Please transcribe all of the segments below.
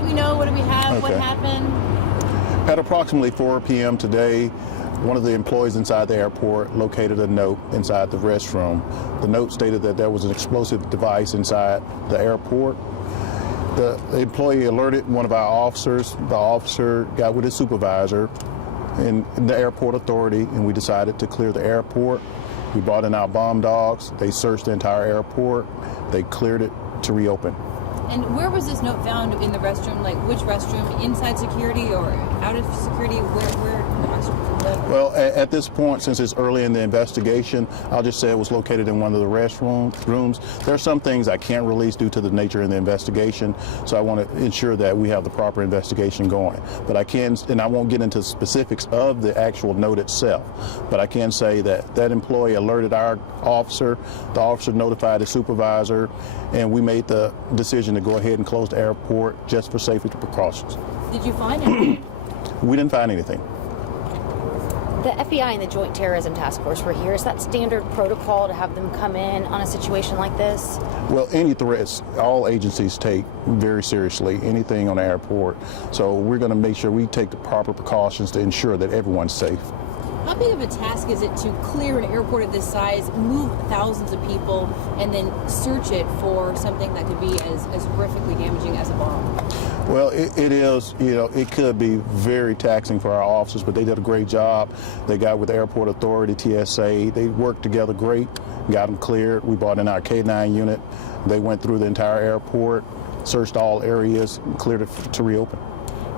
do we know? What do we have? Okay. What happened? At approximately 4 p.m. today, one of the employees inside the airport located a note inside the restroom. The note stated that there was an explosive device inside the airport. The employee alerted one of our officers. The officer got with his supervisor in the airport authority, and we decided to clear the airport. We brought in our bomb dogs. They searched the entire airport. They cleared it to reopen. And where was this note found in the restroom? Like which restroom? Inside security or out of security? Where? Well, at this point, since it's early in the investigation, I'll just say it was located in one of the rooms. There are some things I can't release due to the nature of the investigation, so I want to ensure that we have the proper investigation going. But I can, and I won't get into specifics of the actual note itself, but I can say that that employee alerted our officer, the officer notified the supervisor, and we made the decision to go ahead and close the airport just for safety precautions. Did you find anything? We didn't find anything. The FBI and the Joint Terrorism Task Force were here. Is that standard protocol to have them come in on a situation like this? Well, any threats, all agencies take very seriously, anything on the airport. So we're going to make sure we take the proper precautions to ensure that everyone's safe. How big of a task is it to clear an airport of this size, move thousands of people, and then search it for something that could be as horrifically damaging as a bomb? Well, it is, it could be very taxing for our officers, but they did a great job. They got with the airport authority, TSA. They worked together great, got them cleared. We brought in our K-9 unit. They went through the entire airport, searched all areas, and cleared it to reopen.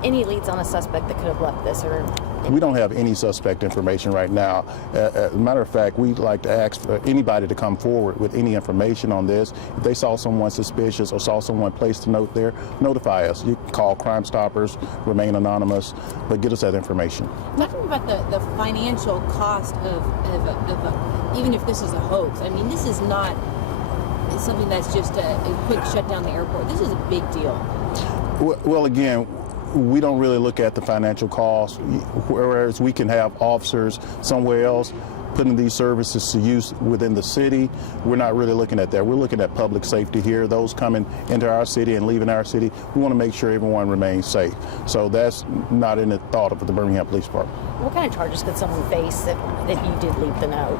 Any leads on a suspect that could have left this, or? We don't have any suspect information right now. As a matter of fact, we'd like to ask for anybody to come forward with any information on this. If they saw someone suspicious or saw someone place a note there, notify us. You can call Crime Stoppers, remain anonymous, but get us that information. Talking about the financial cost of even if this is a hoax, I mean, this is not something that's just a quick shut down the airport. This is a big deal. Well, again, we don't really look at the financial costs, whereas we can have officers somewhere else putting these services to use within the city. We're not really looking at that. We're looking at public safety here, those coming into our city and leaving our city. We want to make sure everyone remains safe. So that's not in the thought of the Birmingham Police Department. What kind of charges could someone face if you did leave the note?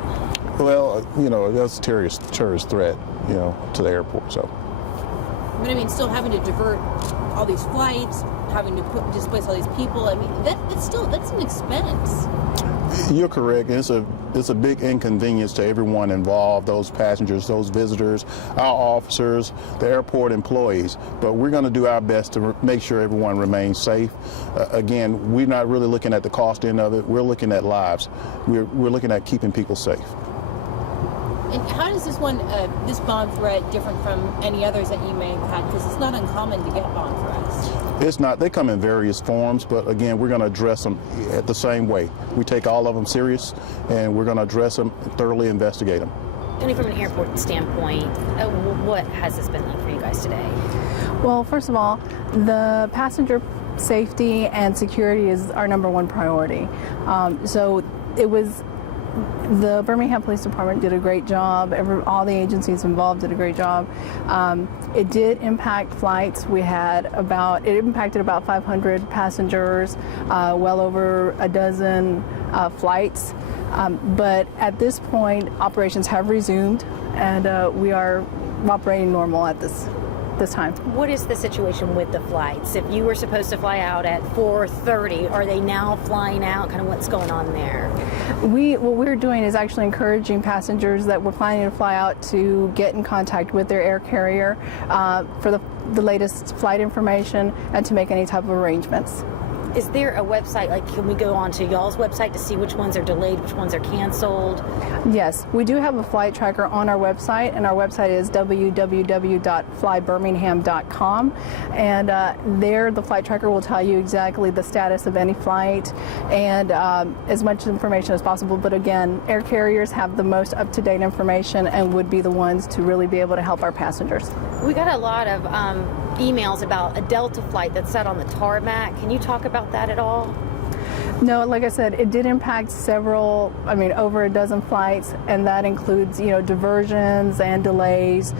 Well, that's a terrorist threat, to the airport, so. But I mean, still having to divert all these flights, having to displace all these people, I mean, that's an expense. You're correct. It's a big inconvenience to everyone involved, those passengers, those visitors, our officers, the airport employees. But we're going to do our best to make sure everyone remains safe. Again, we're not really looking at the cost end of it. We're looking at lives. We're looking at keeping people safe. And how does this bomb threat different from any others that you may have had? Because it's not uncommon to get bomb threats. It's not. They come in various forms, but again, we're going to address them the same way. We take all of them serious, and we're going to address them, thoroughly investigate them. Only from an airport standpoint, what has this been like for you guys today? Well, first of all, the passenger safety and security is our number one priority. So it was. The Birmingham Police Department did a great job. All the agencies involved did a great job. It did impact flights. It impacted about 500 passengers, well over a dozen flights. But at this point, operations have resumed, and we are operating normal at this time. What is the situation with the flights? If you were supposed to fly out at 4:30, are they now flying out? Kind of what's going on there? What we're doing is actually encouraging passengers that were planning to fly out to get in contact with their air carrier for the latest flight information and to make any type of arrangements. Is there a website, like can we go onto y'all's website to see which ones are delayed, which ones are canceled? Yes, we do have a flight tracker on our website, and our website is www.flybirmingham.com, and there the flight tracker will tell you exactly the status of any flight and as much information as possible. But again, air carriers have the most up-to-date information and would be the ones to really be able to help our passengers. We got a lot of emails about a Delta flight that sat on the tarmac. Can you talk about that at all? No, like I said, it did impact several, over a dozen flights, and that includes, diversions and delays.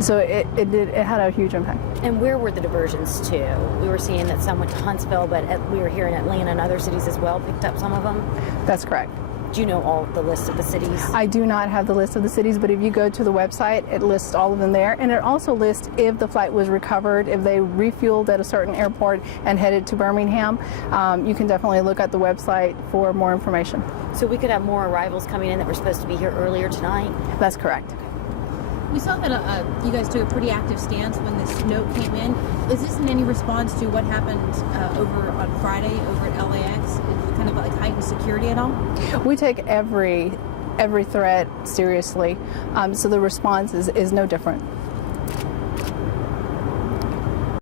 So it had a huge impact. And where were the diversions to? We were seeing that some went to Huntsville, but we were here in Atlanta and other cities as well picked up some of them. That's correct. Do you know all the list of the cities? I do not have the list of the cities, but if you go to the website, it lists all of them there. And it also lists if the flight was recovered, if they refueled at a certain airport and headed to Birmingham. You can definitely look at the website for more information. So we could have more arrivals coming in that were supposed to be here earlier tonight? That's correct. We saw that you guys took a pretty active stance when this note came in. Is this in any response to what happened over on Friday over at LAX? Kind of like heightened security at all? We take every threat seriously, so the response is no different.